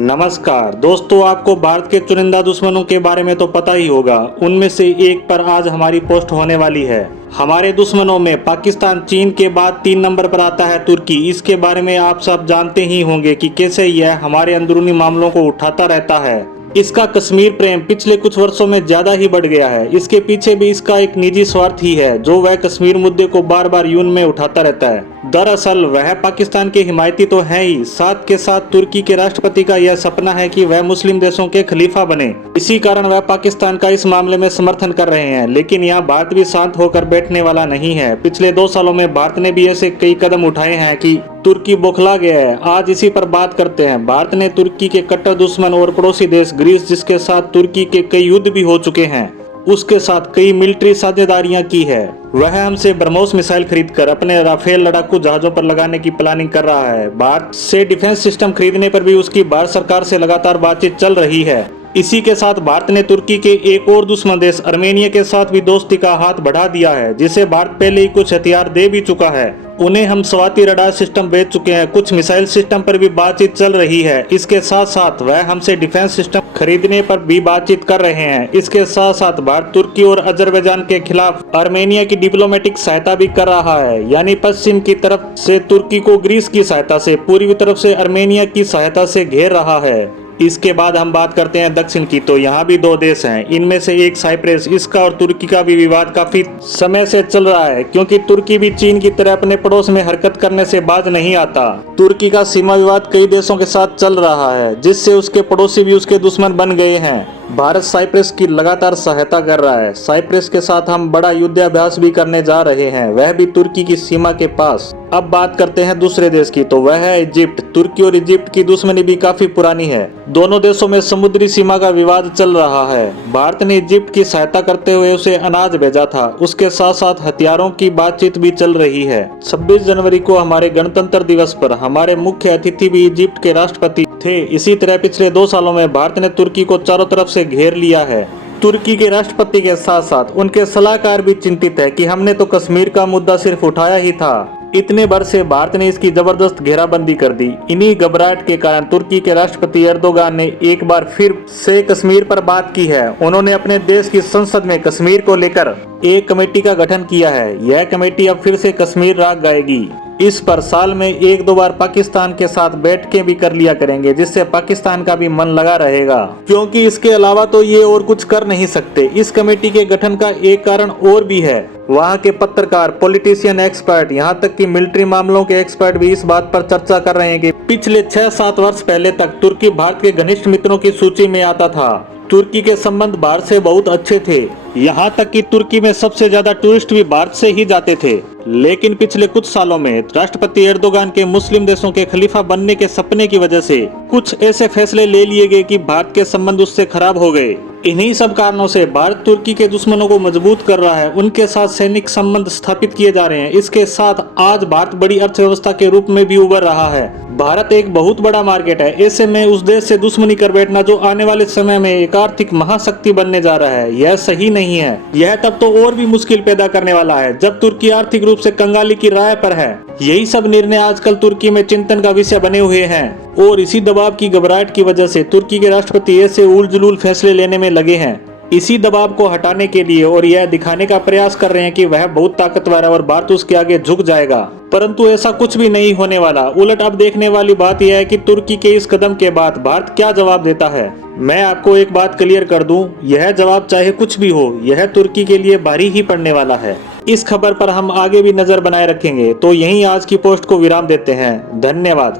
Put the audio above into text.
नमस्कार दोस्तों, आपको भारत के चुनिंदा दुश्मनों के बारे में तो पता ही होगा। उनमें से एक पर आज हमारी पोस्ट होने वाली है। हमारे दुश्मनों में पाकिस्तान, चीन के बाद 3 नंबर पर आता है तुर्की। इसके बारे में आप सब जानते ही होंगे कि कैसे यह हमारे अंदरूनी मामलों को उठाता रहता है। इसका कश्मीर प्रेम पिछले कुछ वर्षों में ज्यादा ही बढ़ गया है। इसके पीछे भी इसका एक निजी स्वार्थ ही है, जो वह कश्मीर मुद्दे को बार बार यून में उठाता रहता है। दरअसल वह पाकिस्तान के हिमायती तो है ही, साथ के साथ तुर्की के राष्ट्रपति का यह सपना है कि वह मुस्लिम देशों के खलीफा बने। इसी कारण वह पाकिस्तान का इस मामले में समर्थन कर रहे हैं। लेकिन यहाँ भारत भी शांत होकर बैठने वाला नहीं है। पिछले 2 सालों में भारत ने भी ऐसे कई कदम उठाए हैं कि तुर्की बौखला गया है। आज इसी पर बात करते हैं। भारत ने तुर्की के कट्टर दुश्मन और पड़ोसी देश ग्रीस, जिसके साथ तुर्की के कई युद्ध भी हो चुके हैं, उसके साथ कई मिलिट्री साझेदारियां की है। वह हमसे ब्रह्मोस मिसाइल खरीदकर अपने राफेल लड़ाकू जहाजों पर लगाने की प्लानिंग कर रहा है। भारत से डिफेंस सिस्टम खरीदने पर भी उसकी भारत सरकार से लगातार बातचीत चल रही है। इसी के साथ भारत ने तुर्की के एक और दुश्मन देश अर्मेनिया के साथ भी दोस्ती का हाथ बढ़ा दिया है, जिसे भारत पहले ही कुछ हथियार दे भी चुका है। उन्हें हम स्वाति रडार सिस्टम बेच चुके हैं। कुछ मिसाइल सिस्टम पर भी बातचीत चल रही है। इसके साथ साथ वह हमसे डिफेंस सिस्टम खरीदने पर भी बातचीत कर रहे हैं। इसके साथ साथ भारत तुर्की और अजरबैजान के खिलाफ अर्मेनिया की डिप्लोमेटिक सहायता भी कर रहा है। यानी पश्चिम की तरफ से तुर्की को ग्रीस की सहायता से, पूर्वी तरफ से अर्मेनिया की सहायता से घेर रहा है। इसके बाद हम बात करते हैं दक्षिण की, तो यहाँ भी 2 देश हैं। इनमें से एक साइप्रस, इसका और तुर्की का भी विवाद काफी समय से चल रहा है, क्योंकि तुर्की भी चीन की तरह अपने पड़ोस में हरकत करने से बाज नहीं आता। तुर्की का सीमा विवाद कई देशों के साथ चल रहा है, जिससे उसके पड़ोसी भी उसके दुश्मन बन गए हैं। भारत साइप्रस की लगातार सहायता कर रहा है। साइप्रस के साथ हम बड़ा युद्धाभ्यास भी करने जा रहे हैं, वह भी तुर्की की सीमा के पास। अब बात करते हैं दूसरे देश की, तो वह है इजिप्ट। तुर्की और इजिप्ट की दुश्मनी भी काफी पुरानी है। दोनों देशों में समुद्री सीमा का विवाद चल रहा है। भारत ने इजिप्ट की सहायता करते हुए उसे अनाज भेजा था। उसके साथ साथ हथियारों की बातचीत भी चल रही है। 26 जनवरी को हमारे गणतंत्र दिवस पर हमारे मुख्य अतिथि भी इजिप्ट के राष्ट्रपति थे। इसी तरह पिछले 2 सालों में भारत ने तुर्की को चारों तरफ से घेर लिया है। तुर्की के राष्ट्रपति के साथ साथ उनके सलाहकार भी चिंतित है कि हमने तो कश्मीर का मुद्दा सिर्फ उठाया ही था, इतने भर से भारत ने इसकी जबरदस्त घेराबंदी कर दी। इन्हीं घबराहट के कारण तुर्की के राष्ट्रपति एर्दोगान ने एक बार फिर से कश्मीर पर बात की है। उन्होंने अपने देश की संसद में कश्मीर को लेकर एक कमेटी का गठन किया है। यह कमेटी अब फिर से कश्मीर राग गाएगी। इस पर साल में 1-2 बार पाकिस्तान के साथ बैठकें भी कर लिया करेंगे, जिससे पाकिस्तान का भी मन लगा रहेगा, क्योंकि इसके अलावा तो ये और कुछ कर नहीं सकते। इस कमेटी के गठन का एक कारण और भी है। वहाँ के पत्रकार, पॉलिटिशियन, एक्सपर्ट, यहाँ तक कि मिलिट्री मामलों के एक्सपर्ट भी इस बात पर चर्चा कर रहे हैं कि पिछले 6-7 वर्ष पहले तक तुर्की भारत के घनिष्ठ मित्रों की सूची में आता था। तुर्की के संबंध भारत से बहुत अच्छे थे, यहाँ तक कि तुर्की में सबसे ज्यादा टूरिस्ट भी भारत से ही जाते थे। लेकिन पिछले कुछ सालों में राष्ट्रपति एर्दोगान के मुस्लिम देशों के खलीफा बनने के सपने की वजह से कुछ ऐसे फैसले ले लिए गए कि भारत के संबंध उससे खराब हो गए। इन्हीं सब कारणों से भारत तुर्की के दुश्मनों को मजबूत कर रहा है। उनके साथ सैनिक संबंध स्थापित किए जा रहे हैं। इसके साथ आज भारत बड़ी अर्थव्यवस्था के रूप में भी उभर रहा है। भारत एक बहुत बड़ा मार्केट है। ऐसे में उस देश से दुश्मनी कर बैठना, जो आने वाले समय में एक आर्थिक महाशक्ति बनने जा रहा है, यह सही नहीं है। यह तब तो और भी मुश्किल पैदा करने वाला है जब तुर्की आर्थिक रूप से कंगाली की राह पर है। यही सब निर्णय आजकल तुर्की में चिंतन का विषय बने हुए हैं, और इसी दबाव की घबराहट की वजह से तुर्की के राष्ट्रपति ऐसे उलझुल फैसले लेने में लगे हैं। इसी दबाव को हटाने के लिए और यह दिखाने का प्रयास कर रहे हैं कि वह बहुत ताकतवर है और भारत उसके आगे झुक जाएगा, परंतु ऐसा कुछ भी नहीं होने वाला। उलट अब देखने वाली बात यह है कि तुर्की के इस कदम के बाद भारत क्या जवाब देता है। मैं आपको एक बात क्लियर कर दूं, यह जवाब चाहे कुछ भी हो, यह तुर्की के लिए भारी ही पड़ने वाला है। इस खबर पर हम आगे भी नजर बनाए रखेंगे। तो यहीं आज की पोस्ट को विराम देते हैं। धन्यवाद।